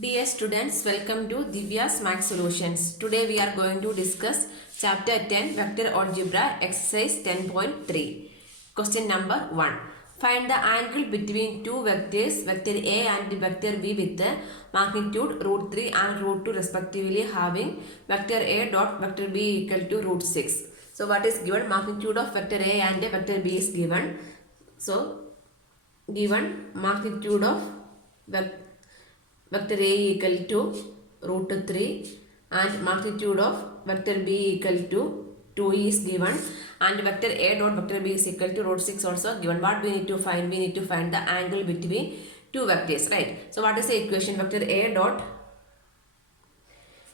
Dear students, welcome to Divya's Math Solutions. Today we are going to discuss Chapter 10 Vector Algebra Exercise 10.3. Question number 1. Find the angle between two vectors, vector A and vector B with the magnitude root 3 and root 2 respectively having vector A dot vector B equal to root 6. So what is given? Magnitude of vector A and vector B is given. So given magnitude of vector A equal to root 3 and magnitude of vector B equal to 2 is given, and vector A dot vector B is equal to root 6 also given. What we need to find? We need to find the angle between two vectors, right? So what is the equation? Vector A dot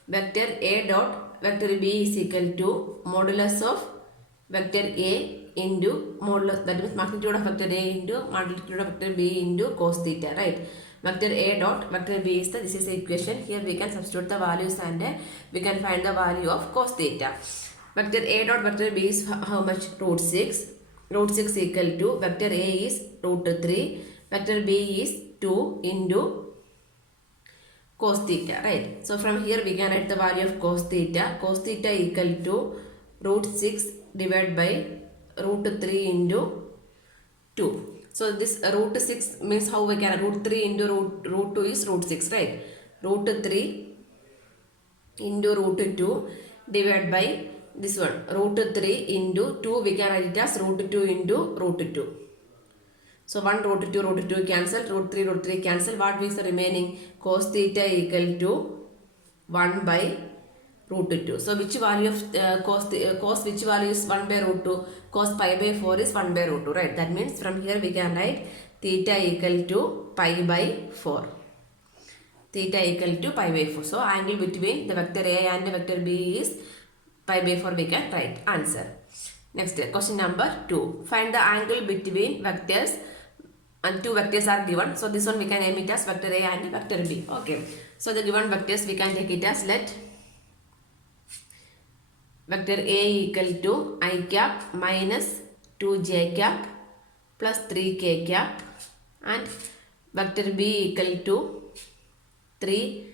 vector B is equal to modulus of vector A into modulus, that means magnitude of vector A into magnitude of vector B into cos theta, right? Vector A dot vector B is this is the equation. Here we can substitute the values and we can find the value of cos theta. Vector A dot vector B is how much? Root 6. Root 6 equal to vector A is root 3. Vector B is 2 into cos theta, right? So from here we can write the value of cos theta. Cos theta equal to root 6 divided by root 3 into 2. So this root 6 means how we can root 3 into root 2 is root 6, right? Root 3 into root 2 divided by this one root 3 into 2, we can write it as root 2 into root 2. So 1 root 2 cancel, root 3 cancel. What is the remaining? Cos theta equal to 1 by root 2. So which value of cos which value is 1 by root 2? Cos pi by 4 is 1 by root 2, right? That means from here we can write theta equal to pi by 4. Theta equal to pi by 4. So angle between the vector A and the vector B is pi by 4, we can write answer. Next question number 2. Find the angle between vectors, and two vectors are given. So this one we can name it as vector A and vector B. Okay. So the given vectors we can take it as, let vector A equal to I cap minus 2j cap plus 3k cap, and vector B equal to 3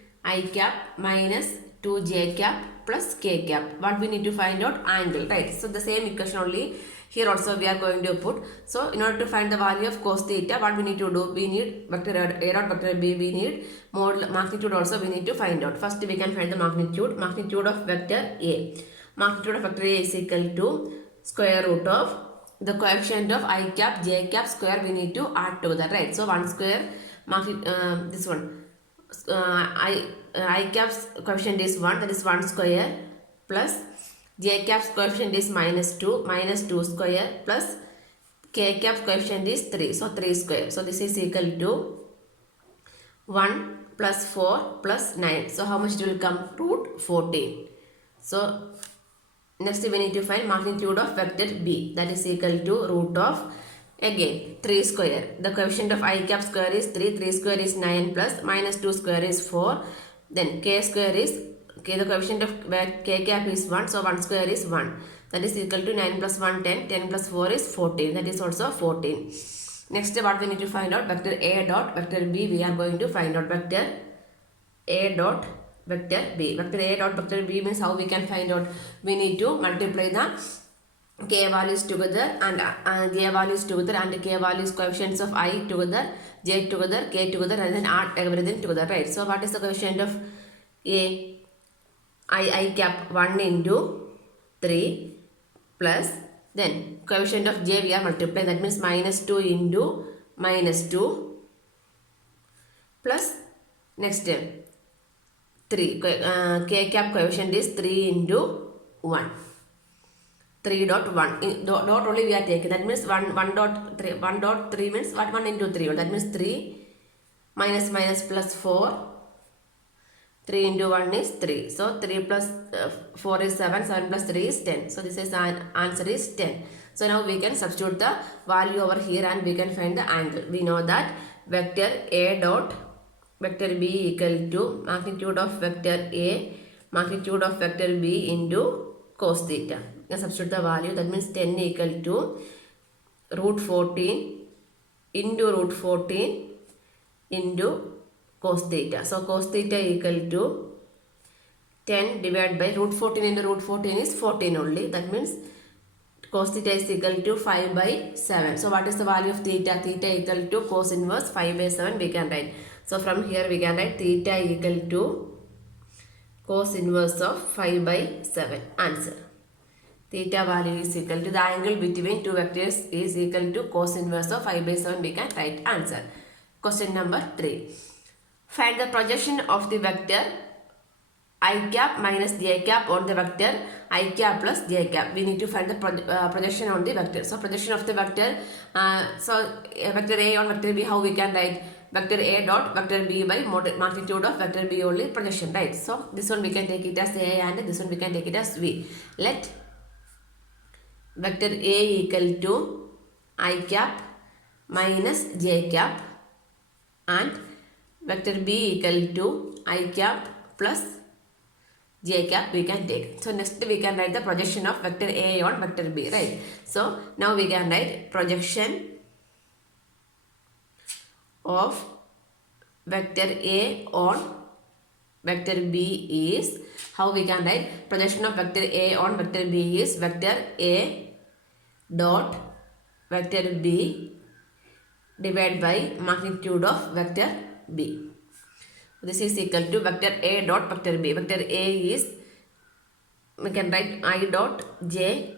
cap minus 2j cap plus k cap. What we need to find out? Angle, right? So the same equation only here also we are going to put. So in order to find the value of cos theta, what we need to do? We need vector A dot vector B, we need magnitude also we need to find out. First we can find the magnitude of vector A. Magnitude of vector A is equal to square root of the coefficient of I cap j cap square, we need to add together, right? So 1 square this one I cap's coefficient is 1, that is 1 square, plus j cap's coefficient is minus 2 square, plus k cap's coefficient is 3, so 3 square. So this is equal to 1 plus 4 plus 9. So how much it will come? Root 14. So next we need to find magnitude of vector B, that is equal to root of again 3 square. The coefficient of I cap square is 3 square is 9 plus minus 2 square is 4. Then k square is, the coefficient of k cap is 1, so 1 square is 1. That is equal to 9 plus 1, 10. 10 plus 4 is 14. That is also 14. Next what we need to find out? Vector A dot vector B, we are going to find out vector A dot vector B. Vector A dot vector B means how we can find out? We need to multiply the k values together and j values together and k values coefficients of I together, j together, k together, and then add everything together, right? So what is the coefficient of A? I cap 1 into 3 plus then coefficient of j we are multiplying, that means minus 2 into minus 2 plus next 3 k cap coefficient is 3 into 1. 3 dot 1 dot only we are taking, that means 1 dot 3 means what? 1 into 3, that means 3 minus plus 4, 3 into 1 is 3, so 3 plus 4 is 7, 7 plus 3 is 10, so this is answer is 10. So now we can substitute the value over here and we can find the angle. We know that vector A dot vector B equal to magnitude of vector A magnitude of vector B into cos theta. You can substitute the value, that means 10 equal to root 14 into root 14 into cos theta. So cos theta equal to 10 divided by root 14 into root 14 is 14 only. That means cos theta is equal to 5 by 7. So what is the value of theta? Theta equal to cos inverse 5 by 7 we can write. So from here we can write theta equal to cos inverse of 5 by 7. Answer. Theta value is equal to the angle between two vectors is equal to cos inverse of 5 by 7 we can write. Answer. Question number 3. Find the projection of the vector I cap minus j cap on the vector I cap plus j cap. We need to find the projection on the vector. So projection of the vector, vector A on vector B, how we can write vector A dot vector B by magnitude of vector B only projection, right? So this one we can take it as A and this one we can take it as V. Let vector A equal to I cap minus j cap and vector B equal to I cap plus j cap we can take. So next we can write the projection of vector A on vector B, right? So now we can write projection of vector A on vector B is, how we can write projection of vector A on vector B is vector A dot vector B divided by magnitude of vector B. This is equal to vector A dot vector B. Vector A is, we can write I dot j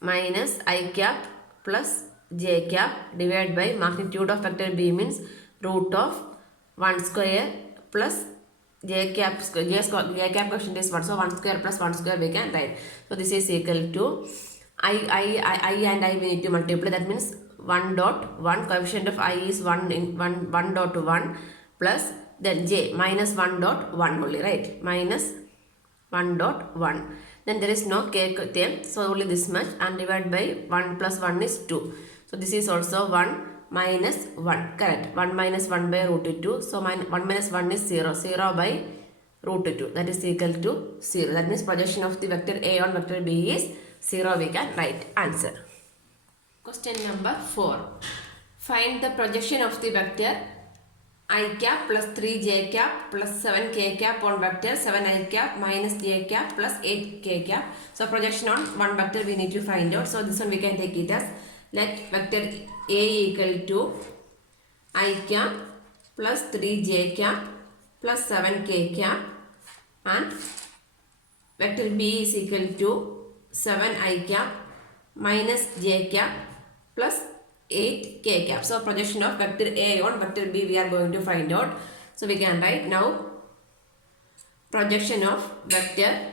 minus I cap plus j cap divided by magnitude of vector B means root of 1 square plus j cap square. J cap quotient is 1. So 1 square plus 1 square we can write. So this is equal to I and I we need to multiply. That means 1 dot 1. Coefficient of I is 1 dot 1. Plus then j minus 1 dot 1 only, right? Minus 1 dot 1. Then there is no k term, so only this much, and divided by 1 plus 1 is 2. So this is also 1 minus 1, correct? 1 minus 1 by root 2. So 1 minus 1 is 0. 0 by root 2. That is equal to 0. That means projection of the vector A on vector B is 0 we can write. Answer. Question number 4. Find the projection of the vector I cap plus 3j cap plus 7k cap on vector 7i cap minus j cap plus 8k cap. So projection on one vector we need to find out. So this one we can take it as, let vector A equal to I cap plus 3j cap plus 7k cap and vector B is equal to 7i cap minus j cap plus 8k cap. So projection of vector A on vector B we are going to find out. So we can write now projection of vector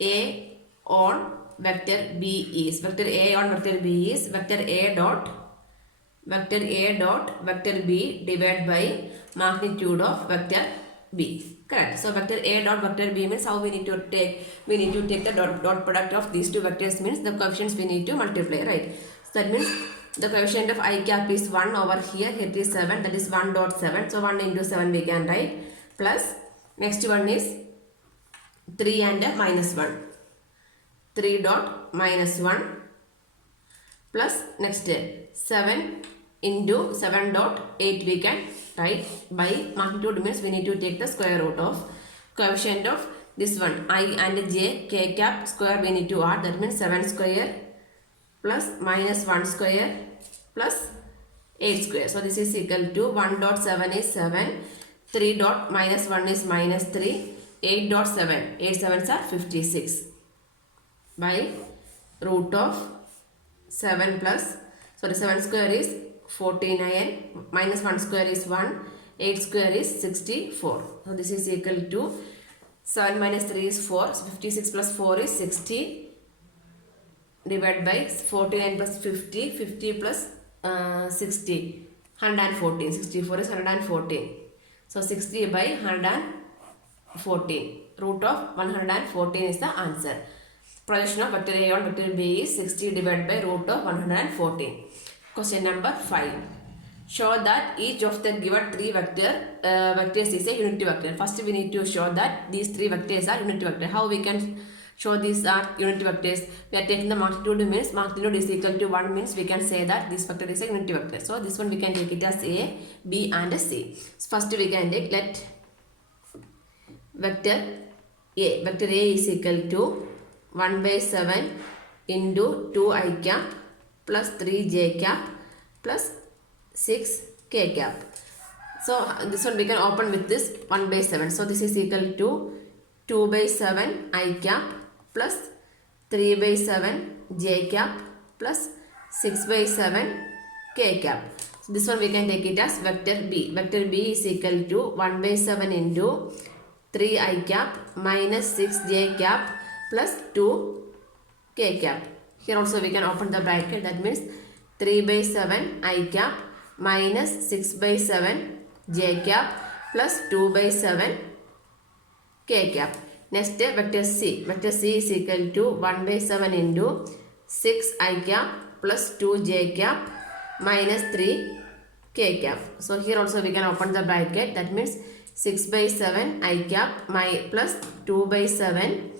A on vector B is, vector A on vector B is vector A dot vector B divided by magnitude of vector B. Correct. So vector A dot vector B means how we need to take the dot product of these two vectors means the coefficients we need to multiply, right? So that means the coefficient of I cap is 1 over here, it is 7, that is 1 dot 7. So 1 into 7 we can write, plus next one is 3 and minus 1. 3 dot minus 1 plus next 7 into 7 dot 8 we can write. By magnitude means we need to take the square root of coefficient of this one I and j k cap square we need to add. That means 7 square plus minus 1 square plus 8 square. So this is equal to 1 dot 7 is 7, 3 dot minus 1 is minus 3, 8 dot 7, 8 sevens are 56 by root of 7 plus, so the 7 square is 49, minus 1 square is 1, 8 square is 64. So this is equal to 7 minus 3 is 4, so 56 plus 4 is 60, divided by 49 plus 50, 50 plus 60, 114, 64 is 114. So 60 by 114, root of 114 is the answer. Projection of vector A on vector B is 60 divided by root of 114. Question number 5. Show that each of the given three vectors is a unity vector. First we need to show that these three vectors are unity vector. How we can show these are unit vectors. We are taking the magnitude means magnitude is equal to 1 means we can say that this vector is a unit vector. So this one we can take it as A, B and C. So first we can take, let vector A is equal to 1 by 7 into 2i cap plus 3j cap plus 6k cap. So this one we can open with this 1 by 7. So this is equal to 2 by 7 I cap plus 3 by 7 j cap plus 6 by 7 k cap. So this one we can take it as vector B. Vector B is equal to 1 by 7 into 3 I cap minus 6 j cap plus 2 k cap. Here also we can open the bracket, that means 3 by 7 I cap minus 6 by 7 j cap plus 2 by 7 k cap. Next vector C. Vector C is equal to 1 by 7 into 6 I cap plus 2 j cap minus 3 k cap. So here also we can open the bracket, that means 6 by 7 I cap plus 2 by 7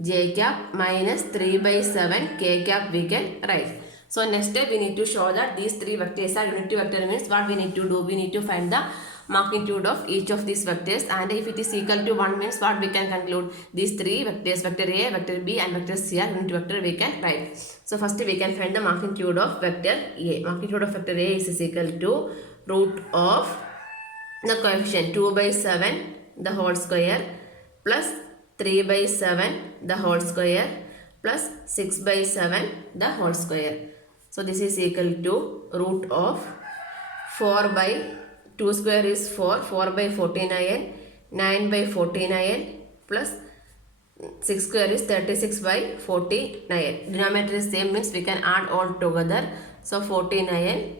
j cap minus 3 by 7 k cap we can write. So next step we need to show that these three vectors are unity vector means what we need to do? We need to find the magnitude of each of these vectors, and if it is equal to 1 means what we can conclude? These three vectors, vector A, vector B and vector C are unity vector we can write. So first we can find the magnitude of vector A. Magnitude of vector A is equal to root of the coefficient 2 by 7 the whole square plus 3 by 7 the whole square plus 6 by 7 the whole square. So this is equal to root of 4 by 2 square is 4, 4 by 49, 9 by 49 plus 6 square is 36 by 49. Denominator is same means we can add all together. So 49,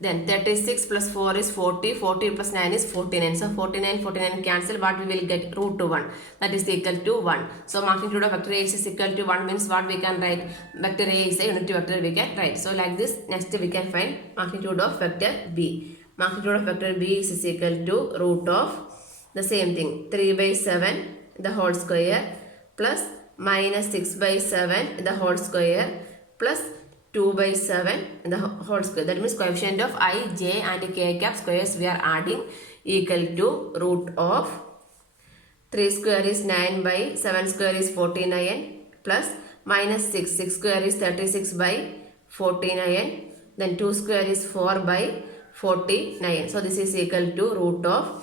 then 36 plus 4 is 40, 40 plus 9 is 49. So 49, 49 cancel, what we will get? Root to 1, that is equal to 1. So magnitude of vector A is equal to 1 means what we can write? Vector A is a unity vector we can write. So like this, next we can find magnitude of vector B. Magnitude of vector B is equal to root of the same thing 3 by 7 the whole square plus minus 6 by 7 the whole square plus 2 by 7 the whole square. That means coefficient of I, j and k cap squares we are adding equal to root of 3 square is 9 by 7 square is 49 plus minus 6, 6 square is 36 by 49, then 2 square is 4 by 49. So this is equal to root of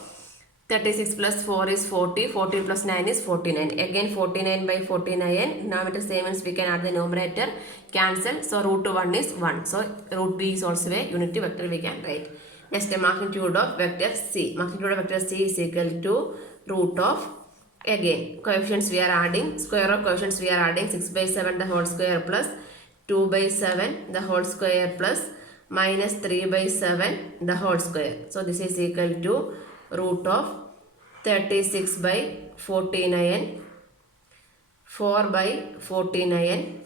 36 plus 4 is 40, 40 plus 9 is 49. Again 49 by 49, denominator same as we can add the numerator, cancel. So root 1 is 1. So root B is also a unity vector we can write. Next magnitude of vector C. Magnitude of vector C is equal to root of, again coefficients we are adding, square of coefficients we are adding 6 by 7 the whole square plus 2 by 7 the whole square plus minus 3 by 7 the whole square. So this is equal to root of 36 by 49, 4 by 49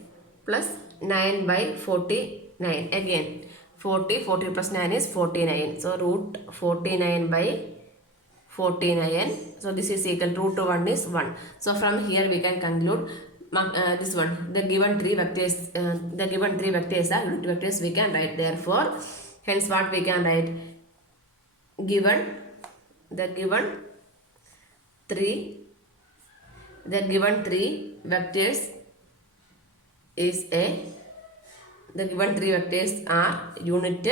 plus 9 by 49. Again 40, 40 plus 9 is 49. So root 49 by 49. So this is equal to root 1 is 1. So from here we can conclude this one, the given three vectors are unit vectors we can write. Therefore hence what we can write? Given three vectors is the given three vectors are unit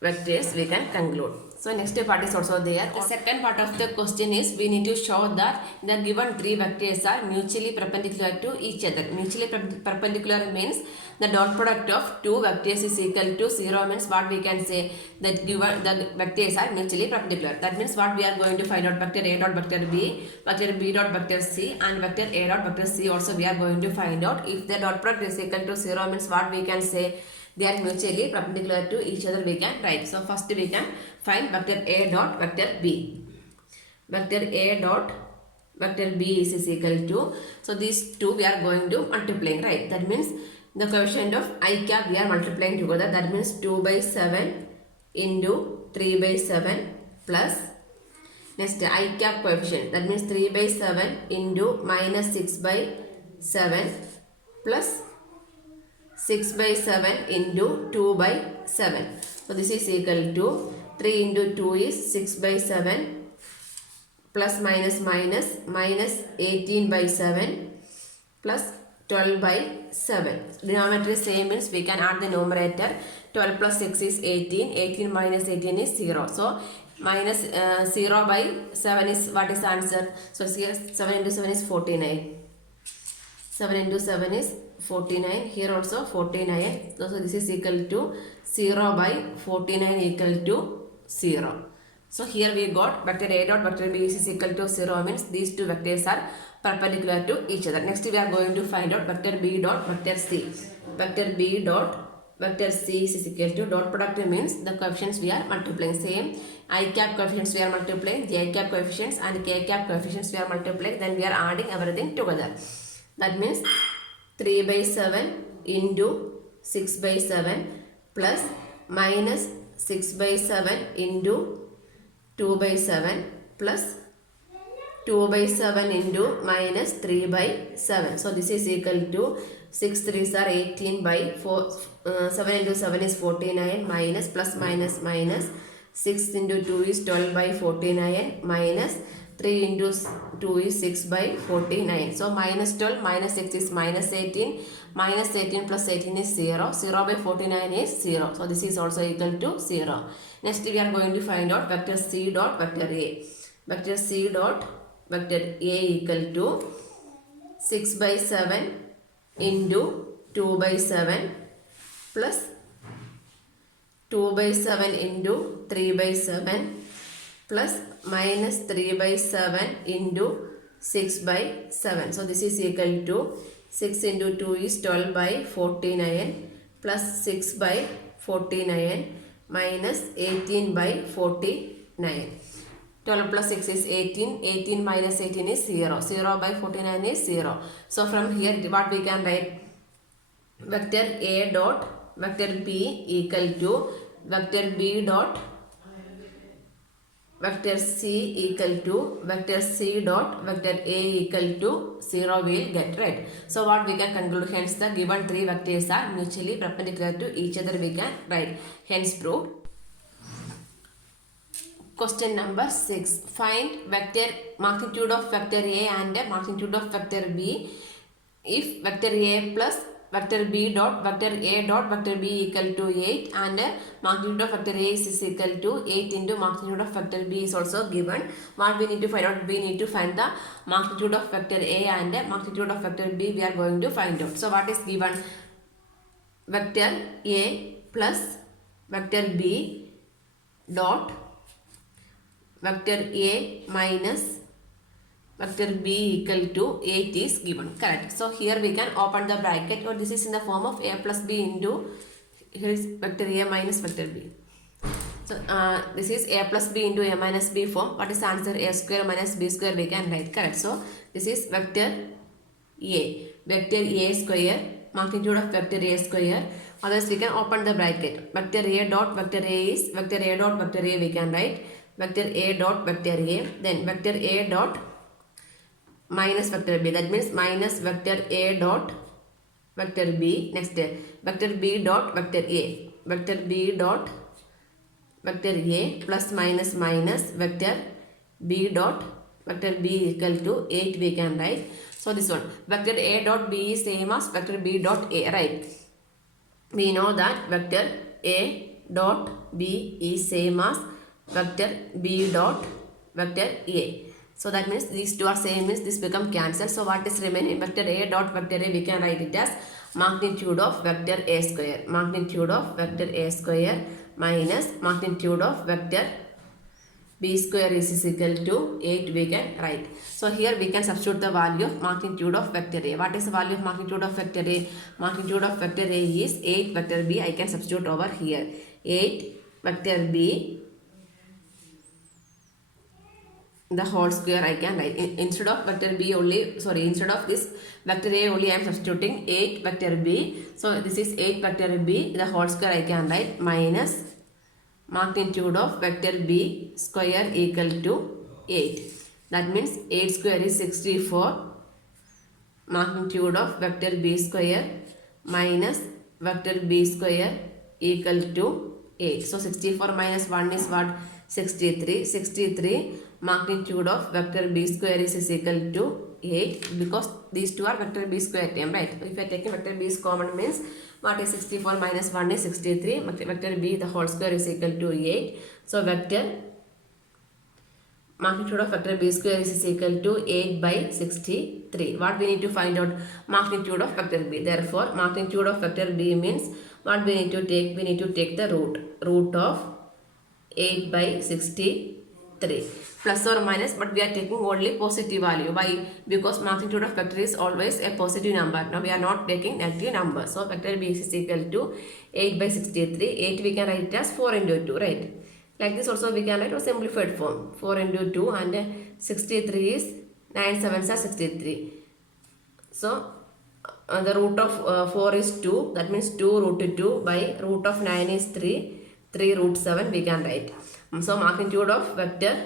vectors we can conclude. So next part is also there. The second part of the question is we need to show that the given three vectors are mutually perpendicular to each other. Mutually perpendicular means the dot product of two vectors is equal to 0 means what we can say? That given the vectors are mutually perpendicular. That means what we are going to find out? Vector A dot vector B, vector B dot vector C and vector A dot vector C also we are going to find out. If the dot product is equal to 0 means what we can say? They are mutually perpendicular to each other we can write. So first we can find vector A dot vector B. Vector A dot vector B is equal to, so these two we are going to multiplying, right? That means the coefficient of I cap we are multiplying together. That means 2 by 7 into 3 by 7 plus Next, I cap coefficient. That means 3 by 7 into minus 6 by 7 plus 6 by 7 into 2 by 7. So this is equal to 3 into 2 is 6 by 7 plus minus 18 by 7 plus 12 by 7. Denominator is same, means we can add the numerator. 12 plus 6 is 18. 18 minus 18 is 0. So minus 0 by 7 is, what is the answer? So here 7 into 7 is 49. 7 into 7 is 49. Here also 49. So this is equal to 0 by 49 equal to 0. So here we got vector A dot vector B is equal to 0, means these two vectors are perpendicular to each other. Next we are going to find out vector B dot vector C. Vector B dot vector C is equal to, dot product means the coefficients we are multiplying. Same I cap coefficients we are multiplying, J cap coefficients and K cap coefficients we are multiplying. Then we are adding everything together. That means 3 by 7 into 6 by 7 plus minus 6 by 7 into 2 by 7 plus 2 by 7 into minus 3 by 7. So this is equal to 6 3s are 18 by 4. 7 into 7 is 49 minus plus minus 6 into 2 is 12 by 49 minus 3 into 2 is 6 by 49. So minus 12 minus 6 is minus 18. Minus 18 plus 18 is 0. 0 by 49 is 0. So this is also equal to 0. Next we are going to find out vector C dot vector A. Vector C dot vector A equal to 6 by 7 into 2 by 7 plus 2 by 7 into 3 by 7 plus minus 3 by 7 into 6 by 7. So this is equal to 6 into 2 is 12 by 49 plus 6 by 49 minus 18 by 49. 12 plus 6 is 18. 18 minus 18 is 0. 0 by 49 is 0. So from here what we can write? Vector A dot vector B equal to vector B dot vector C equal to vector C dot vector A equal to 0 will get, right? So what we can conclude? Hence the given three vectors are mutually perpendicular to each other, we can write. Hence proved. Question number 6. Find vector magnitude of vector A and magnitude of vector B if vector A plus vector B dot vector A dot vector B equal to 8 and magnitude of vector A is equal to 8 into magnitude of vector B is also given. What we need to find out? We need to find the magnitude of vector A and magnitude of vector B we are going to find out. So what is given? Vector A plus vector B dot vector A minus vector B equal to 8 is given. Correct. So here we can open the bracket, or this is in the form of A plus B into, here is vector A minus vector B. So this is A plus B into A minus B form. What is the answer? A square minus B square we can write. Correct. So this is vector A. Vector A square, magnitude of vector A square. Otherwise we can open the bracket. Vector A dot vector A is vector A dot vector A we can write. Vector A dot vector A. Then vector A dot minus vector B, that means minus vector A dot vector B. Next vector B dot vector A, vector B dot vector A plus minus vector B dot vector B equal to 8 we can write. So this one vector A dot B is same as vector B dot A, right? We know that vector A dot B is same as vector B dot vector A. So that means these two are same, means this become cancelled. So what is remaining? Vector A dot vector A we can write it as magnitude of vector A square. Magnitude of vector A square minus magnitude of vector B square is equal to 8 we can write. So here we can substitute the value of magnitude of vector A. What is the value of magnitude of vector A? Magnitude of vector A is 8 vector B. I can substitute over here. 8 vector B the whole square I can write. Instead of vector B only, instead of this vector A only I am substituting 8 vector B. So this is 8 vector B the whole square I can write minus magnitude of vector B square equal to 8. That means 8 square is 64. Magnitude of vector b square minus vector b square equal to 8. So 64 minus 1 is what? 63. 63 magnitude of vector b square is equal to 8 because these two are vector b square term, right? If I take vector b is common means what is 64 minus 1 is 63. Vector b the whole square is equal to 8. So vector magnitude of vector b square is equal to 8 by 63. What we need to find out? Magnitude of vector b. Therefore, magnitude of vector b means what we need to take? We need to take the root of 8 by 63. Plus or minus, but we are taking only positive value. Why? Because magnitude of vector is always a positive number. Now we are not taking negative number. So vector b is equal to 8 by 63. 8 we can write it as 4 into 2, right? Like this also we can write a simplified form. 4 into 2 and 63 is 9 7s are 63. So the root of 4 is 2. That means 2 root 2 by root of 9 is 3. 3 root 7 we can write. So magnitude of vector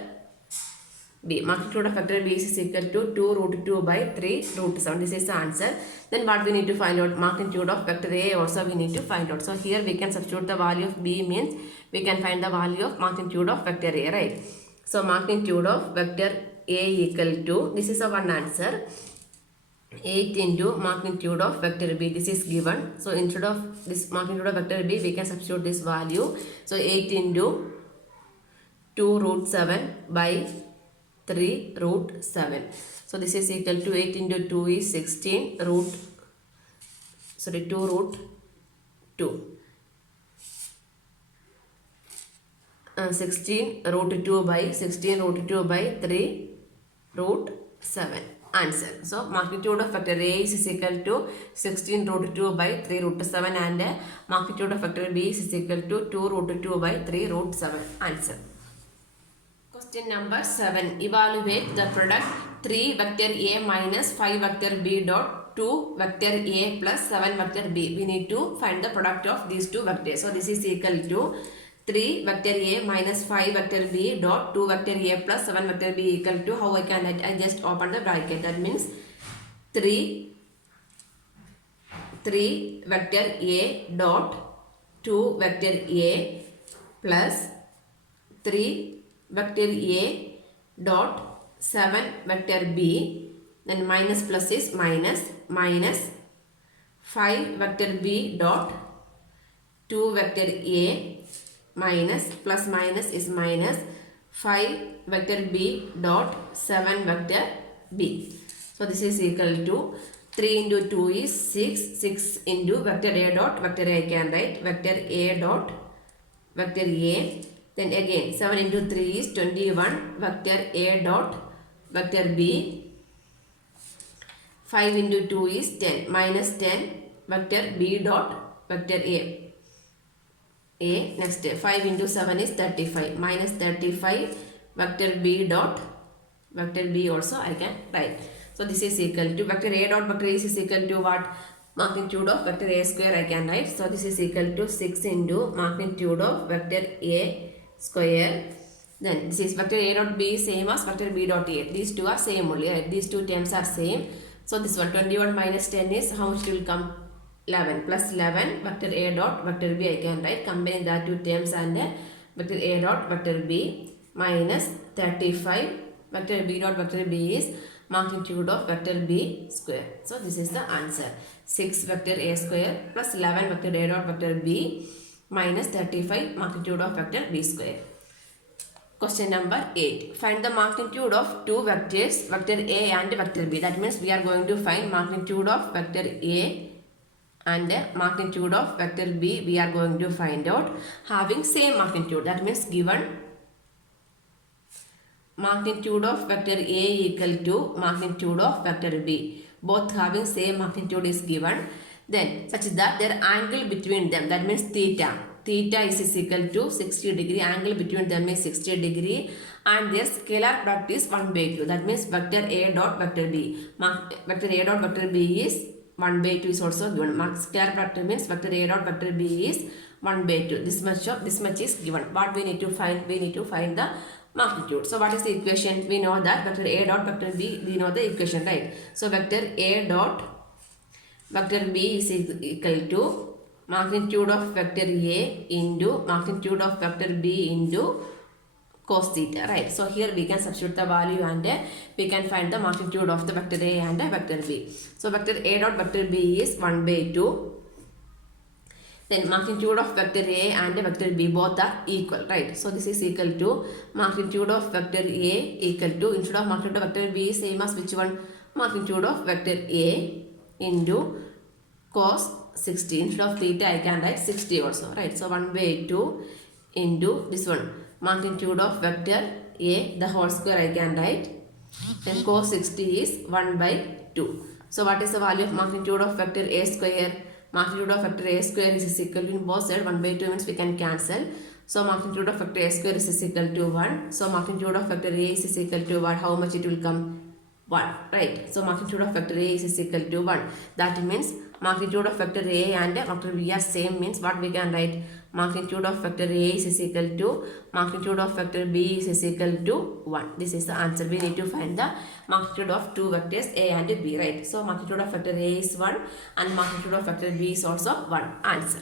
b. Magnitude of vector b is equal to 2 root 2 by 3 root 7. This is the answer. Then what we need to find out? Magnitude of vector a also we need to find out. So here we can substitute the value of b means we can find the value of magnitude of vector a, right? So magnitude of vector a equal to, this is a one answer, 8 into magnitude of vector b. This is given. So instead of this magnitude of vector b, we can substitute this value. So 8 into 2 root 7 by 3 root 7. So this is equal to 8 into 2 is 16 root, 2 root 2. 16 root 2 by 16 root 2 by 3 root 7. Answer. So magnitude of vector a is equal to 16 root 2 by 3 root 7 and magnitude of vector b is equal to 2 root 2 by 3 root 7. Answer. Question number 7. Evaluate the product 3 vector a minus 5 vector b dot 2 vector a plus 7 vector b. We need to find the product of these two vectors. So this is equal to 3 vector a minus 5 vector b dot 2 vector a plus 7 vector b equal to, how I can write? I just open the bracket. That means 3 vector a dot 2 vector a plus 3 vector a dot 7 vector b, then minus plus is minus 5 vector b dot 2 vector a minus plus minus is minus 5 vector b dot 7 vector b. So this is equal to 3 into 2 is 6. 6 into vector a dot vector a, I can write vector a dot vector a. Then again 7 into 3 is 21 vector a dot vector b. 5 into 2 is 10 minus 10 vector b dot vector a. Next 5 into 7 is 35 minus 35 vector b dot vector b also I can write. So this is equal to vector a dot vector a is equal to what? Magnitude of vector a square I can write. So this is equal to 6 into magnitude of vector a square. Then this is vector a dot b is same as vector b dot a. These two are same only, right? These two terms are same. So this one 21 minus 10 is how much will come? 11 plus 11 vector a dot vector b I can write. Combine that two terms and vector a dot vector b minus 35 vector b dot vector b is magnitude of vector b square. So this is the answer. 6 vector a square plus 11 vector a dot vector b minus 35 magnitude of vector b square. Question number 8. Find the magnitude of two vectors, vector a and vector b. That means we are going to find magnitude of vector a and magnitude of vector b. We are going to find out having same magnitude. That means given magnitude of vector a equal to magnitude of vector b. Both having same magnitude is given. Then such that their angle between them, that means theta. Theta is equal to 60 degree. Angle between them is 60 degree. And their scalar product is 1 by 2. That means vector a dot vector b. Vector a dot vector b is 1 by 2 is also given. Scalar factor means vector A dot vector B is 1 by 2. This much is given. What we need to find? We need to find the magnitude. So what is the equation? We know that vector A dot vector B, we know the equation, right? So vector A dot vector B is equal to magnitude of vector A into magnitude of vector B into cos theta, right? So here we can substitute the value and we can find the magnitude of the vector A and vector B. So vector A dot vector B is 1 by 2. Then magnitude of vector A and vector B both are equal, right? So this is equal to magnitude of vector A equal to, instead of magnitude of vector B, same as which one? Magnitude of vector A into cos 60. Instead of theta I can write 60 also, right? So 1 by 2 into this one, magnitude of vector A, the whole square I can write. Then cos 60 is 1 by 2. So what is the value of magnitude of vector A square? Magnitude of vector A square is equal to, in both sides 1 by 2 means we can cancel. So magnitude of vector A square is equal to 1. So magnitude of vector A is equal to what? How much it will come? 1, right? So magnitude of vector A is equal to 1. That means magnitude of vector A and vector B are same, means what we can write? Magnitude of vector A is equal to magnitude of vector B is equal to 1. This is the answer. We need to find the magnitude of two vectors A and B, right? So magnitude of vector A is 1 and magnitude of vector B is also 1. Answer.